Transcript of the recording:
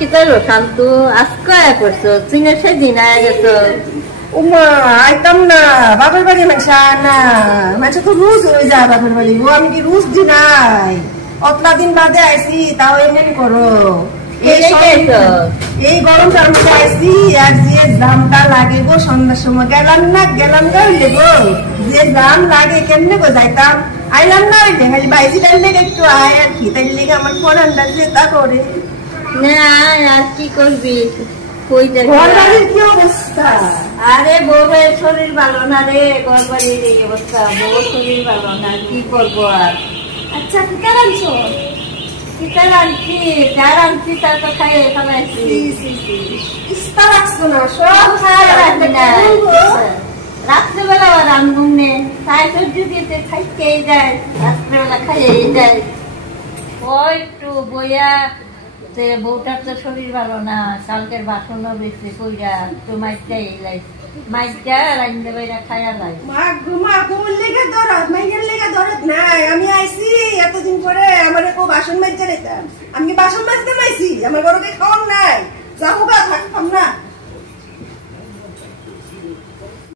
কিতালো শান্তু আজকে করছো চিনে সেদিন আয়া গেছো উমা আইতাম না বাপের বাড়ি মানুষ না মানুষ তো রুজ হয়ে যায় বাপের বাড়ি ও আমি কি রুজ দি নাই অতলা দিন বাদে আইসি তাও এমনি করো এই গরমটার মধ্যে আইসি আর যে জামটা লাগে গো সন্ধ্যার সময় গেলাম না হইলে গো যে জাম লাগে কেমনে গো যাইতাম আইলাম না হইলে খালি বাইজি টাইলে একটু আয় আর কি তাই লেগে আমার ফোন আন্দাজ যেটা করে না আর কি করবি কি অবস্থা আরে বউয়ের শরীর ভালো না রে ঘর বাড়ির এই অবস্থা বউর শরীর ভালো না কি করবো আর আচ্ছা কিতা রাখছো কিতার আনছি যার আনছি তার তো খাইয়ে খাইছি ইস্তা রাখছো না সব রাত্রেবেলা আবার রান্ধুম নে তাই সবজি দিতে খাইতেই যায় রাত্রেবেলা খাইয়েই যায় ওই একটু বইয়া বউটার তো শরীর ভালো না কালকের বাসনও বেশি কইরা তো মাইটা এলাই মাইটা রাইন্দে বাইরা খাইয়া লাই মা ঘুমা কোমল লেগে দরদ মাইয়ের লেগে দরদ নাই আমি আইছি এতদিন পরে আমারে কো বাসন মাইতে রেতাম আমি বাসন মাজতে মাইছি আমার ঘরে খাওয়ার নাই যাবো গা থাকতাম না